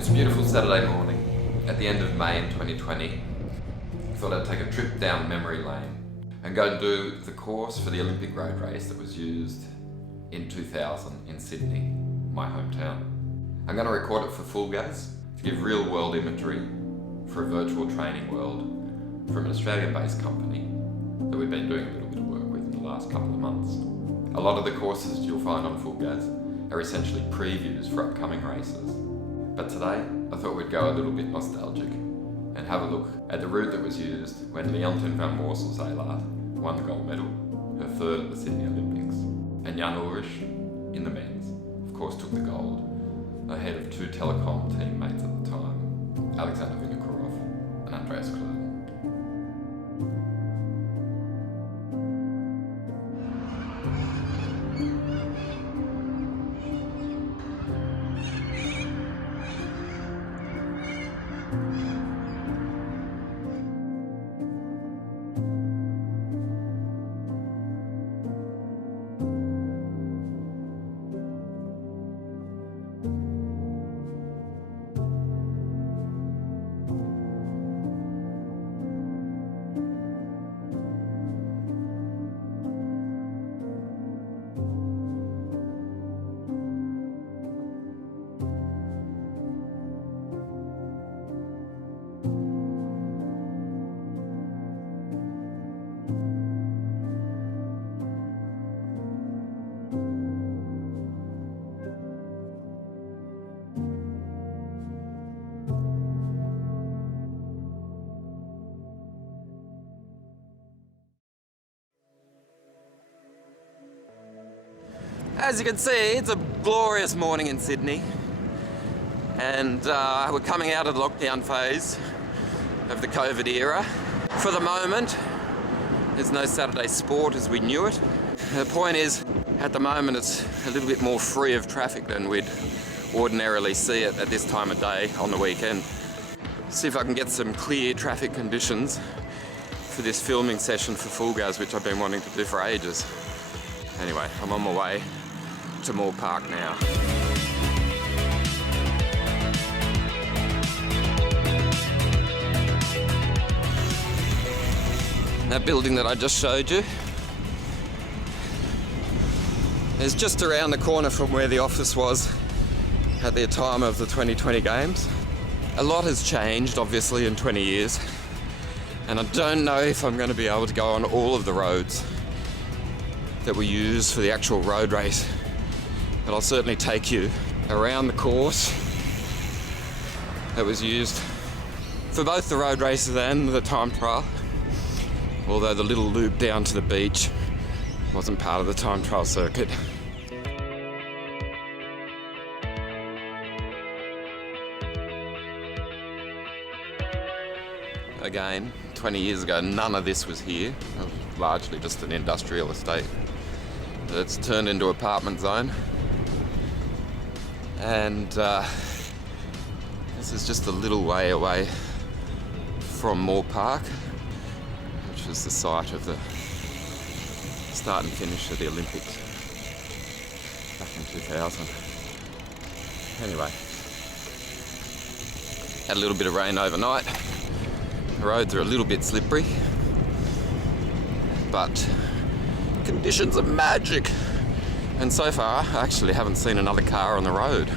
It's a beautiful Saturday morning at the end of May in 2020. I thought I'd take a trip down memory lane and go and do the course for the Olympic road race that was used in 2000 in Sydney, my hometown. I'm going to record it for FulGaz to give real world imagery for a virtual training world from an Australian-based company that we've been doing a little bit of work with in the last couple of months. A lot of the courses you'll find on FulGaz are essentially previews for upcoming races. But today, I thought we'd go a little bit nostalgic and have a look at the route that was used when Leontien van Moorsel-Zijlaard won the gold medal, her third at the Sydney Olympics, and Ullrich in the men's, of course, took the gold ahead of two telecom teammates at the time, Alexander Vinokurov and Andreas Klöden. As you can see, it's a glorious morning in Sydney, and we're coming out of the lockdown phase of the COVID era. For the moment, there's no Saturday sport as we knew it. The point is, at the moment it's a little bit more free of traffic than we'd ordinarily see it at this time of day on the weekend. See if I can get some clear traffic conditions for this filming session for FulGaz, which I've been wanting to do for ages. Anyway, I'm on my way to Moore Park now. That building that I just showed you is just around the corner from where the office was at the time of the 2020 Games. A lot has changed, obviously, in 20 years, and I don't know if I'm going to be able to go on all of the roads that we use for the actual road race. But I'll certainly take you around the course that was used for both the road races and the time trial, although the little loop down to the beach wasn't part of the time trial circuit. Again, 20 years ago, none of this was here. It was largely just an industrial estate. But it's turned into an apartment zone. And this is just a little way away from Moore Park, which is the site of the start and finish of the Olympics back in 2000. Anyway, had a little bit of rain overnight. The roads are a little bit slippery, but conditions are magic. And so far, I actually haven't seen another car on the road.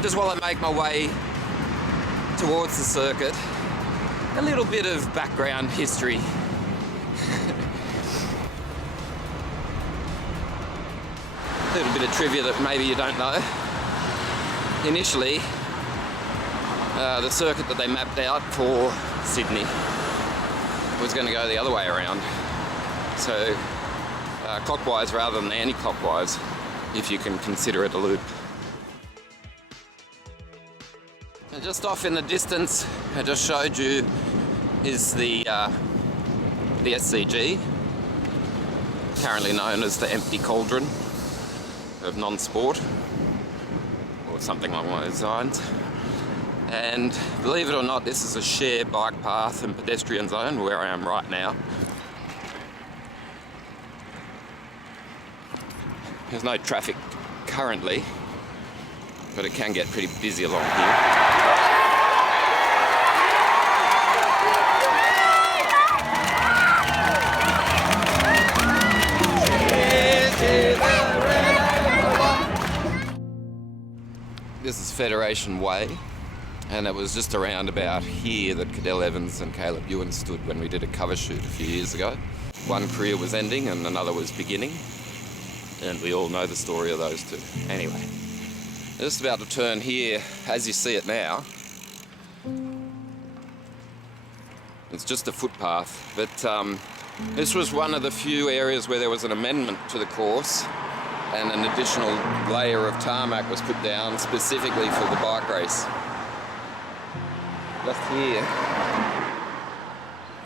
Just while I make my way towards the circuit, a little bit of background history. A little bit of trivia that maybe you don't know. Initially, the circuit that they mapped out for Sydney was going to go the other way around. So clockwise rather than anti-clockwise, if you can consider it a loop. And just off in the distance, I just showed you, is the SCG. currently known as the Empty Cauldron of non-sport, or something along those lines. And believe it or not, this is a shared bike path and pedestrian zone where I am right now. There's no traffic currently, but it can get pretty busy along here. This is Federation Way, and it was just around about here that Cadell Evans and Caleb Ewan stood when we did a cover shoot a few years ago. One career was ending and another was beginning, and we all know the story of those two. Anyway, just about to turn here, as you see it now. It's just a footpath, but this was one of the few areas where there was an amendment to the course, and an additional layer of tarmac was put down specifically for the bike race. Just here,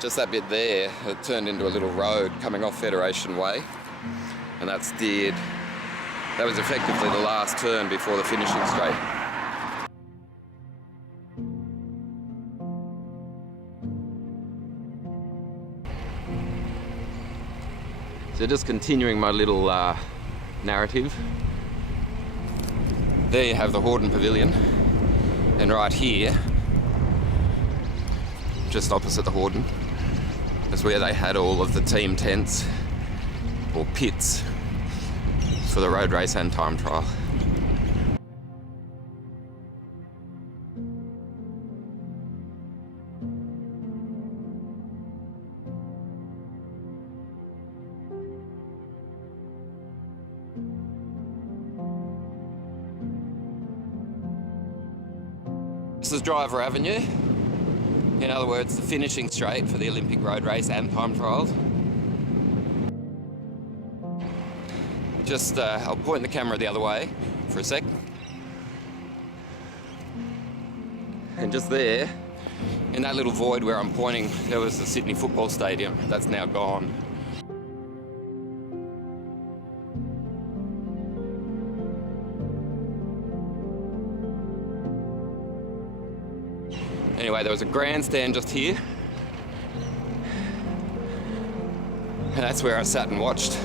just that bit there, it turned into a little road coming off Federation Way, and that steered. That was effectively the last turn before the finishing straight. So just continuing my little narrative. There you have the Warden Pavilion, and right here, just opposite the Warden, is where they had all of the team tents, or pits, for the road race and time trial. This is Driver Avenue. In other words, the finishing straight for the Olympic road race and time trials. Just, I'll point the camera the other way for a sec. And just there, in that little void where I'm pointing, there was the Sydney Football Stadium. That's now gone. Anyway, there was a grandstand just here, and that's where I sat and watched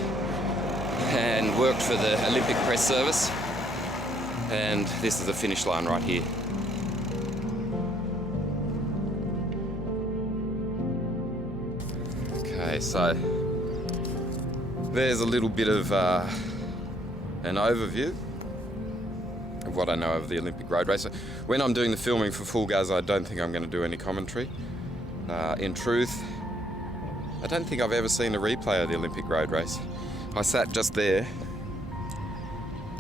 and worked for the Olympic press service, and this is the finish line right here. Okay, so there's a little bit of an overview of what I know of the Olympic road race. When I'm doing the filming for FulGaz, I don't think I'm going to do any commentary. In truth, I don't think I've ever seen a replay of the Olympic road race. I sat just there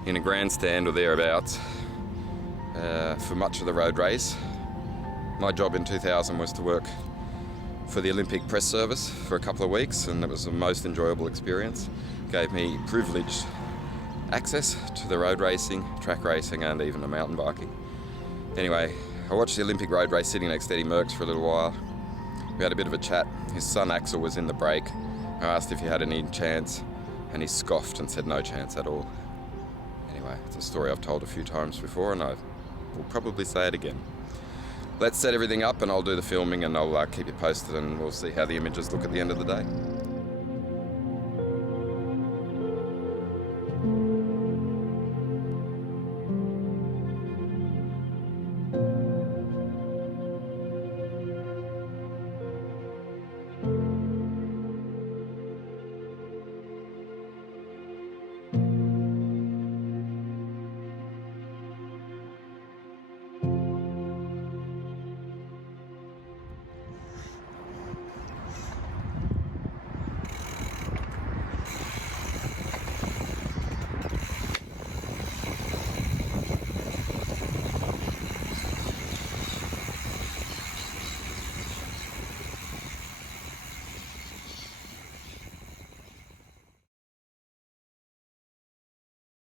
in a grandstand or thereabouts for much of the road race. My job in 2000 was to work for the Olympic press service for a couple of weeks, and it was the most enjoyable experience. It gave me privileged access to the road racing, track racing, and even the mountain biking. Anyway, I watched the Olympic road race sitting next to Eddie Merckx for a little while. We had a bit of a chat. His son Axel was in the break. I asked if he had any chance, and he scoffed and said no chance at all. Anyway, it's a story I've told a few times before, and I will probably say it again. Let's set everything up, and I'll do the filming, and I'll keep you posted, and we'll see how the images look at the end of the day.